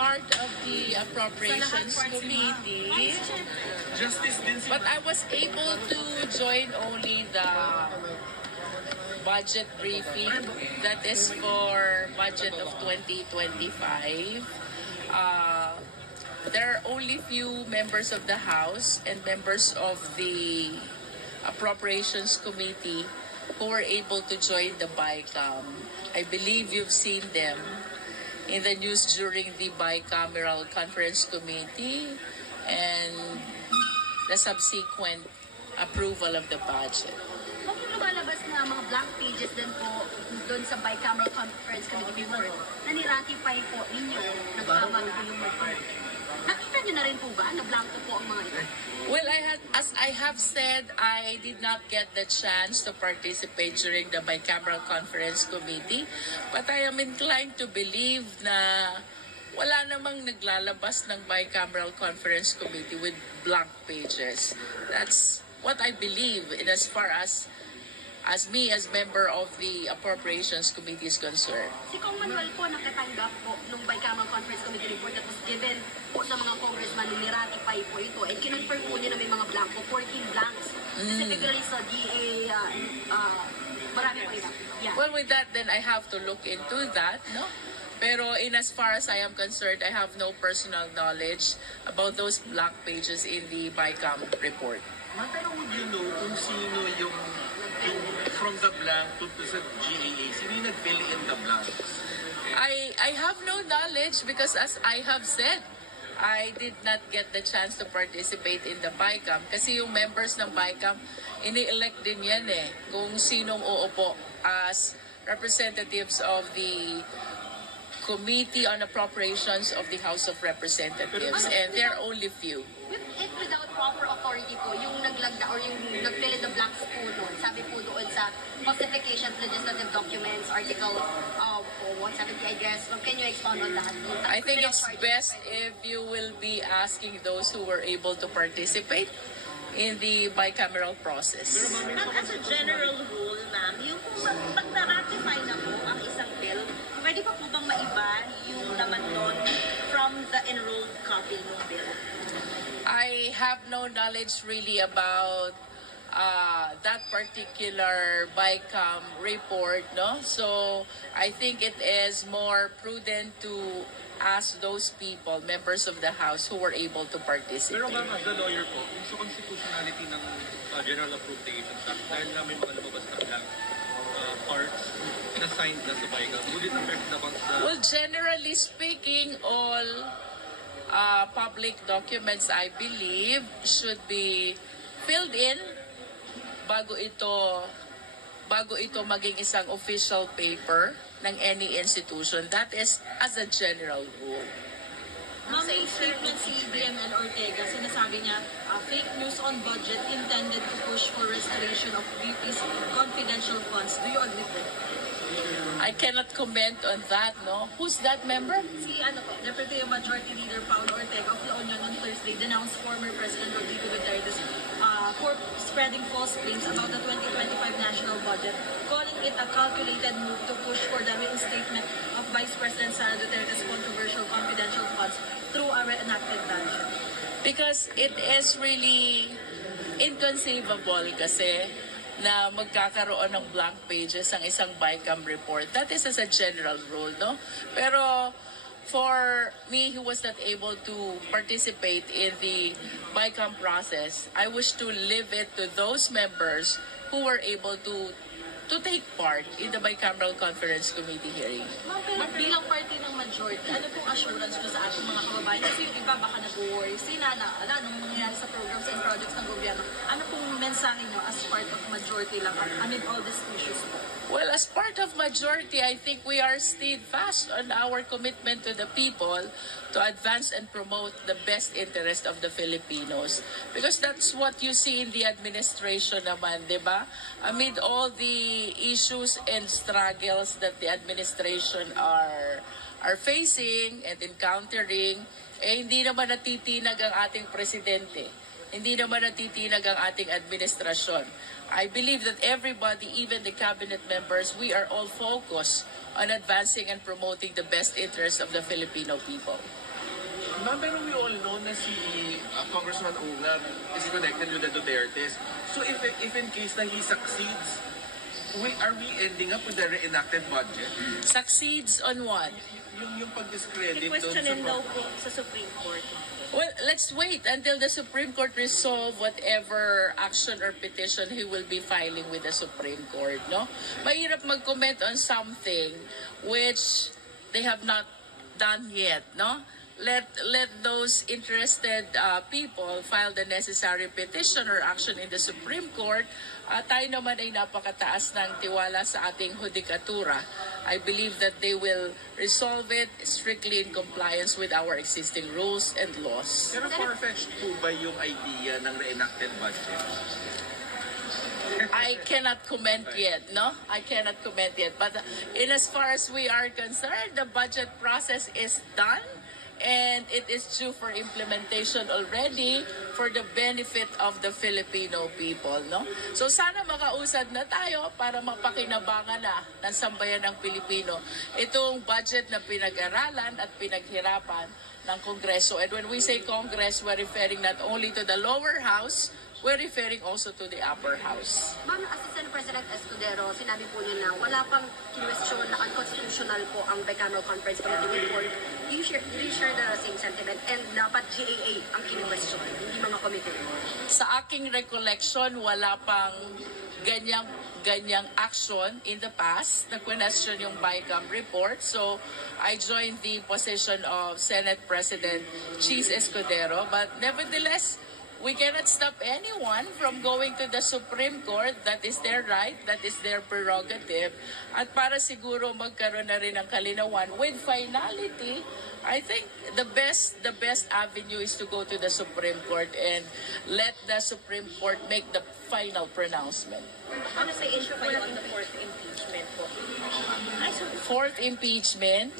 part of the Appropriations Committee, but I was able to join only the budget briefing that is for budget of 2025. There are only few members of the House and members of the Appropriations Committee who were able to join the BICAM. I believe you've seen them in the news during the bicameral conference committee and the subsequent approval of the budget. Kung lumalabas na mga blank pages din po doon sa bicameral conference committee report na niratify po ninyo nagtama po yung report. Nakita niyo na rin po ba na blank po ang mga ito? Well, as I have said, I did not get the chance to participate during the bicameral conference committee, but I am inclined to believe na wala namang naglalabas ng bicameral conference committee with blank pages. That's what I believe in as far as me as member of the Appropriations Committee is concerned. Si Kong Manuel po nakatanggap po nung bicameral conference committee report that was given po sa mga congressman nung niratify po ito. And kinonfirm po niya na may mga blank po, 14 blanks. Specifically sa DA, marami po iba. Yeah. Well, with that, then I have to look into that, no? Pero in as far as I am concerned, I have no personal knowledge about those blank pages in the BICAM report. Pero would you know kung sino yung from the blank to sa GAA, sino yung nag-fill in the blanks? I have no knowledge because as I have said, I did not get the chance to participate in the BICAM kasi yung members ng BICAM, ini-elect din yan kung sinong uupo as representatives of the Committee on Appropriations of the House of Representatives, and there are only few. Without proper authority po, yung naglagda or yung nag-fill in the blanks po doon, sabi po doon sa Falsifications Legislative Documents, Article 170, I guess. Can you expound on that? I think it's best if you will be asking those who were able to participate in the bicameral process. As a general rule, ma'am, yung pag na-ratify na po ang isang bill, pwede pa po bang maiba yung laman doon from the enrolled copy ng bill? I have no knowledge really about that particular BICAM report, no? So I think it is more prudent to ask those people, members of the House, who were able to participate. Pero ma'am, as a lawyer po, kung sa constitutionality ng General Appropriations Act, dahil na may mga lumabas na blank parts na signed na sa BICAM, would it affect naman sa... Well, generally speaking, all public documents, I believe, should be filled in bago ito maging isang official paper ng any institution. That is as a general rule. Ma'am, may statement si BML Ortega, sinasabi niya, fake news on budget intended to push for restoration of BP's confidential funds. Do you agree with that? I cannot comment on that, no? Who's that member? Si Deputy Majority Leader Paulo Ortega of La Union on Thursday denounced former President Rodrigo Duterte for spreading false claims about the 2025 national budget, calling it a calculated move to push for the reinstatement of Vice President Sara Duterte's controversial confidential funds through a reenacted budget. Because it is really inconceivable kasi na magkakaroon ng blank pages ang isang BICAM report. That is as a general rule, no? Pero for me who was not able to participate in the BICAM process, I wish to leave it to those members who were able to take part in the bicameral conference committee hearing. Ma'am, pero bilang party ng majority, ano pong assurance nyo sa ating mga kababayan? Kasi yung iba baka nag-worry sila na anong mangyayari sa programs and projects ng gobyerno. Ano pong mensahe nyo as part of majority lang amid all these issues po? Well, as part of majority, I think we are steadfast on our commitment to the people to advance and promote the best interest of the Filipinos. Because that's what you see in the administration naman, di ba? Amid all the issues and struggles that the administration are facing and encountering, hindi naman natitinag ang ating presidente. hindi naman natitinag ang ating administrasyon. I believe that everybody, even the cabinet members, we are all focused on advancing and promoting the best interests of the Filipino people. Ma'am, pero we all know na si Congressman Ugar is connected with the Dutertes. So if in case na he succeeds, are we ending up with a reenacted budget? Succeeds on what? Yung pag-discredit doon I-questionin daw po sa Supreme Court. Well, let's wait until the Supreme Court resolve whatever action or petition he will be filing with the Supreme Court, no? Mahirap mag-comment on something which they have not done yet, no? Let those interested people file the necessary petition or action in the Supreme Court. Tayo naman ay napakataas ng tiwala sa ating hudikatura. I believe that they will resolve it strictly in compliance with our existing rules and laws. Pero far-fetched po ba yung idea ng reenacted budget? I cannot comment yet, no? I cannot comment yet. But in as far as we are concerned, the budget process is done. And it is due for implementation already for the benefit of the Filipino people, no? So sana makausad na tayo para mapakinabangan na ng sambayan ng Pilipino itong budget na pinag-aralan at pinaghirapan ng Kongreso. And when we say Congress, we're referring not only to the lower house, we're referring also to the upper house. Ma'am, Assistant President Escudero, sinabi po niya na wala pang question na unconstitutional po ang Bicameral Conference Committee report. Do you share the same sentiment? And dapat GAA ang kini-question, hindi mga committee report? Sa aking recollection, wala pang ganyang action in the past na question yung BICAM report. So, I joined the position of Senate President Cheese Escudero. But nevertheless, we cannot stop anyone from going to the Supreme Court. That is their right. That is their prerogative. At para siguro magkaroon na rin ng kalinawan with finality, I think the best avenue is to go to the Supreme Court and let the Supreme Court make the final pronouncement. Ano sa issue pa on the fourth impeachment po? Fourth impeachment,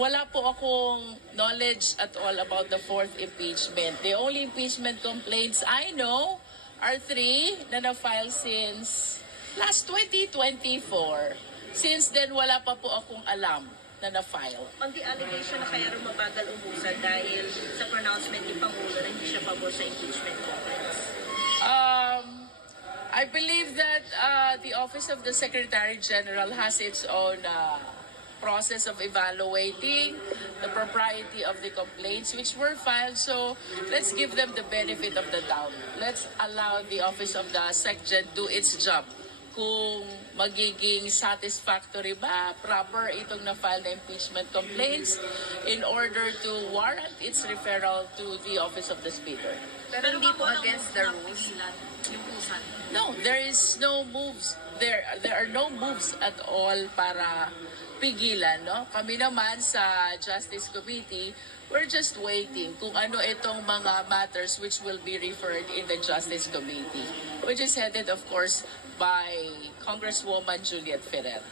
wala po akong knowledge at all about the fourth impeachment. The only impeachment complaints I know are 3 na na-file since last 2024. Since then, wala pa po akong alam na na-file. On the allegation na kaya rin mabagal umusad dahil sa pronouncement ni Pangulo na hindi siya pabor sa impeachment conference. I believe that the Office of the Secretary General has its own process of evaluating the propriety of the complaints which were filed. So let's give them the benefit of the doubt. Let's allow the Office of the SecGen do its job. Kung magiging satisfactory ba, proper itong na-file na impeachment complaints in order to warrant its referral to the Office of the Speaker. Pero hindi po against the rules yung usan. No, there is no moves. There are no moves at all para pigilan, no? Kami naman sa Justice Committee, we're just waiting kung ano itong mga matters which will be referred in the Justice Committee, which is headed, of course, by Congresswoman Juliet Ferrer.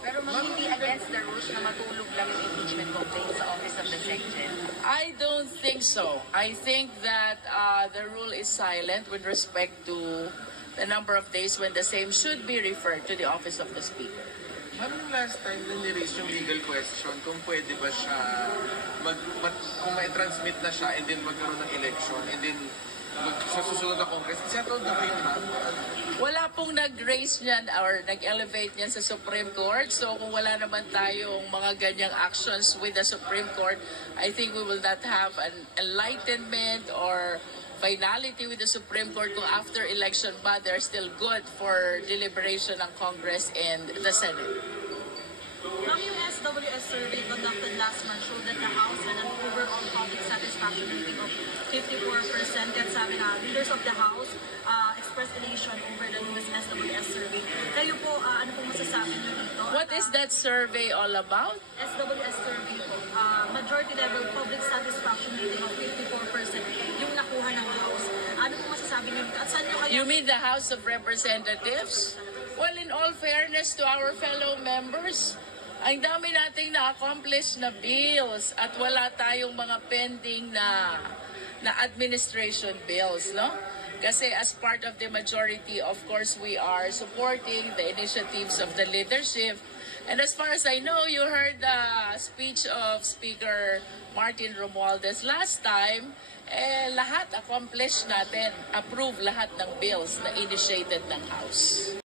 Pero ma'am, hindi against the rules na matulog lang yung impeachment complaint sa Office of the SecGen? I don't think so. I think that the rule is silent with respect to the number of days when the same should be referred to the Office of the Speaker. Ma'am, yung last time na ni-raise yung legal question, kung pwede ba siya, kung ma-transmit na siya and then magkaroon ng election and then sa susunod na Congress, settled na ba yun, ma'am? Wala pong nag-raise niyan or nag-elevate niyan sa Supreme Court. So kung wala naman tayong mga ganyang actions with the Supreme Court, I think we will not have an enlightenment or finality with the Supreme Court kung after election ba they're still good for deliberation ng Congress and the Senate. Ma'am, yung SWS survey conducted last month showed that the House had an overall public satisfaction rating of 54%. At sabi na, leaders of the House expressed elation over the newest SWS survey. Kayo po, ano po masasabi niyo dito? What is that survey all about? SWS survey po, majority level public satisfaction rating of 54% yung nakuha ng House. Ano po masasabi niyo dito? At saan niyo kaya... You mean the House of Representatives? Well, in all fairness to our fellow members, ang dami nating na-accomplish na bills at wala tayong mga pending na na administration bills, no? Kasi as part of the majority, of course, we are supporting the initiatives of the leadership. And as far as I know, you heard the speech of Speaker Martin Romualdez last time, lahat accomplished natin, approve lahat ng bills na initiated ng House.